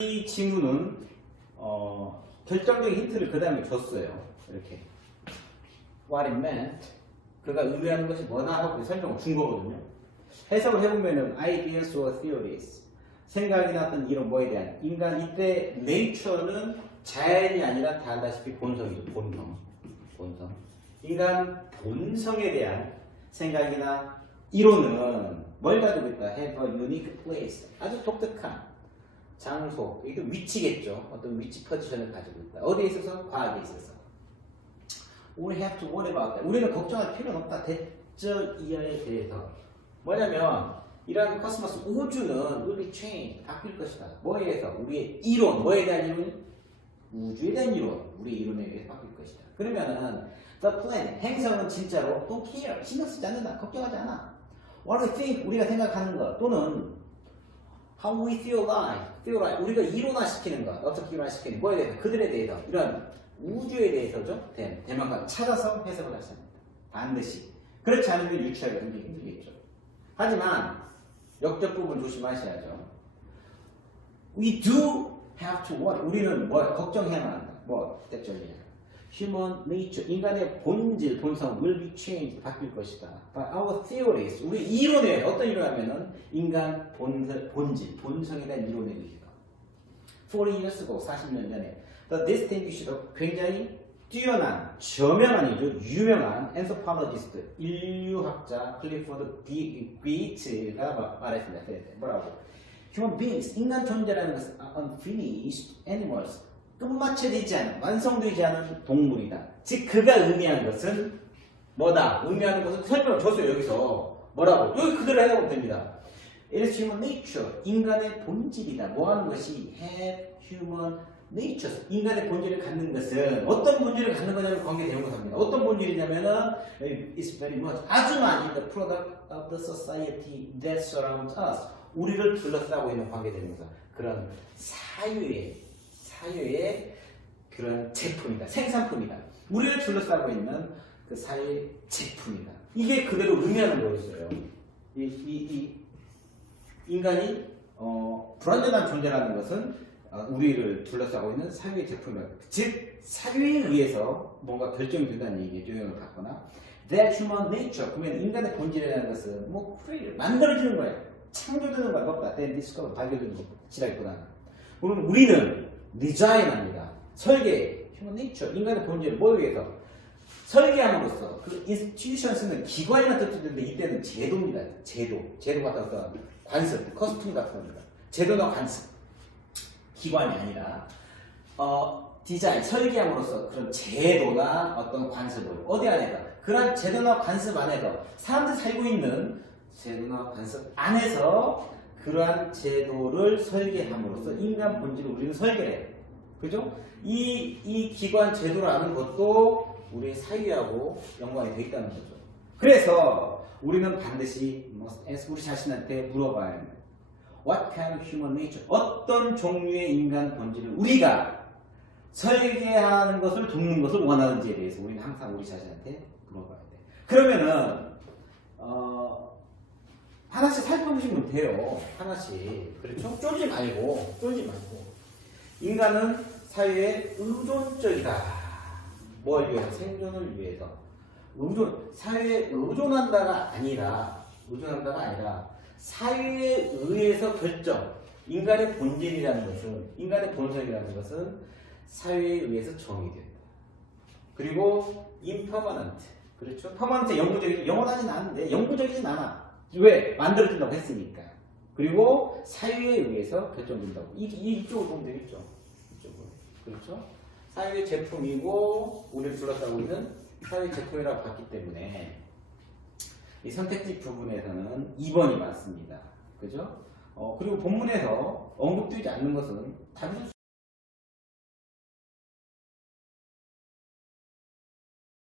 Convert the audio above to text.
이 친구는 어, 결정적인 힌트를 그 다음에 줬어요. 이렇게 what it meant 그가 의미하는 것이 뭐나 하고 설명을 준 거거든요. 해석을 해보면은 ideas or theories 생각이나 어떤 이런 뭐에 대한 인간 이때 nature는 자연이 아니라 다 알다시피 본성이죠. 본성. 본성. 인간 본성에 대한 생각이나 이론은 뭘 가지고 있다? have a unique place. 아주 독특한 장소, 이게 위치겠죠. 어떤 위치 포지션을 가지고 있다. 어디에 있어서? 과학에 있어서. We have to worry about that. 우리는 걱정할 필요는 없다. 대적 이하에 대해서. 뭐냐면 이러한 코스모스 우주는 will be changed. 바뀔 것이다. 뭐에 의해서? 우리의 이론. 뭐에 대한 이론? 우주에 대한 이론. 우리의 이론에 의해서 바뀔 것이다. 그러면은 the planet, 행성은 진짜로 don't care. 신경 쓰지 않는다. 걱정하지 않아. What we think, 우리가 생각하는 것 또는 How we feel like 우리가 일원화시키는 것, 어떻게 일원화시키는 거에 대해서 그들에 대해서 이런 우주에 대해서죠. 대, 대만과 찾아서 해석을 하셔야 합니다. 반드시. 그렇지 않으면 유추하기가 굉장히 힘들겠죠. 하지만 역적 부분 조심하셔야죠. We do have to worry. 우리는 뭐 걱정해야만 한다. 뭐 대점이야. Human nature, 인간의 본질, 본성 will be changed, 바뀔 것이다. But our theories, 우리 이론에 어떤 이론하면은 인간 본, 본질, 본성에 대한 이론에 의해서 40 years ago, 40년 전에 the distinguished, 굉장히 뛰어난, 저명한 이죠, 유명한 anthropologist, 인류학자 클리포드 귀이츠가 말했습니다. 그랬대. 뭐라고? Human beings, 인간 존재라는 것은 unfinished animals, 끝마쳐지지 않은, 완성되지 않은 동물이다. 즉, 그가 의미한 것은 뭐다? 의미하는 것은 설명을 줬어요, 여기서. 뭐라고? 여기 그대로 해석하면 됩니다. It is human nature. 인간의 본질이다. 뭐 하는 것이 have human nature. 인간의 본질을 갖는 것은 어떤 본질을 갖는 거냐는 관계대명사입니다. 어떤 본질이냐면은 is very much 아주 많이 the product of the society that surrounds us. 우리를 둘러싸고 있는 관계대명사. 그런 사유의 사유의 그런 제품이다. 생산품이다. 우리를 둘러싸고 있는 그 사유의 제품이다. 이게 그대로 의미하는 거였어요. 이, 이, 이 인간이 어, 불완전한 존재라는 것은 어, 우리를 둘러싸고 있는 사유의 제품이다. 즉 사유에 의해서 뭔가 결정이 된다는 얘기죠. 영향을 받거나 That human nature 그러면 인간의 본질이라는 것은 뭐 create 만들어지는 거예요. 창조되는 거야. 없다. Then discover 발견되는 것이라기보다는 그러면 우리는 design합니다. 설계 human 인간의 본질을 뭘 위해서 설계함으로써 그 institutions는 기관이나 뜻인데 이때는 제도입니다. 제도. 제도 같은 어떤 관습, 커스텀 같은 겁니다. 제도나 관습. 기관이 아니라 어, 디자인, 설계함으로써 그런 제도나 어떤 관습을 어디 안에다 그런 제도나 관습 안에서 사람들이 살고 있는 제도나 관습 안에서 그러한 제도를 설계함으로써 인간 본질을 우리는 설계해요. 그죠? 이, 이 기관 제도를 아는 것도 우리의 사유하고 연관이 되어 있다는 거죠. 그래서 우리는 반드시 우리 자신한테 물어봐야 합니다. What kind of human nature? 어떤 종류의 인간 본질을 우리가 설계하는 것을 돕는 것을 원하는지에 대해서 우리는 항상 우리 자신한테 물어봐야 돼. 그러면은 어, 하나씩 살펴보시면 돼요. 하나씩. 그렇죠? 쫄지 말고, 쫄지 말고. 인간은 사회에 의존적이다. 뭘 위해서? 생존을 위해서. 의존, 사회에 의존한다가 아니라, 의존한다가 아니라, 사회에 의해서 결정. 인간의 본질이라는 것은, 인간의 본성이라는 것은 사회에 의해서 정의된다. 그리고 impermanent. 그렇죠? 퍼먼트 영구적인, 영원하진 않은데, 영구적이진 않아. 왜? 만들어진다고 했으니까. 그리고 사유에 의해서 결정된다고. 이, 이, 이쪽으로 보면 되겠죠. 이쪽으로. 그렇죠? 사유의 제품이고, 우리를 둘러싸고 있는 사유의 제품이라고 봤기 때문에, 이 선택지 부분에서는 2번이 맞습니다. 그죠? 어, 그리고 본문에서 언급되지 않는 것은 답이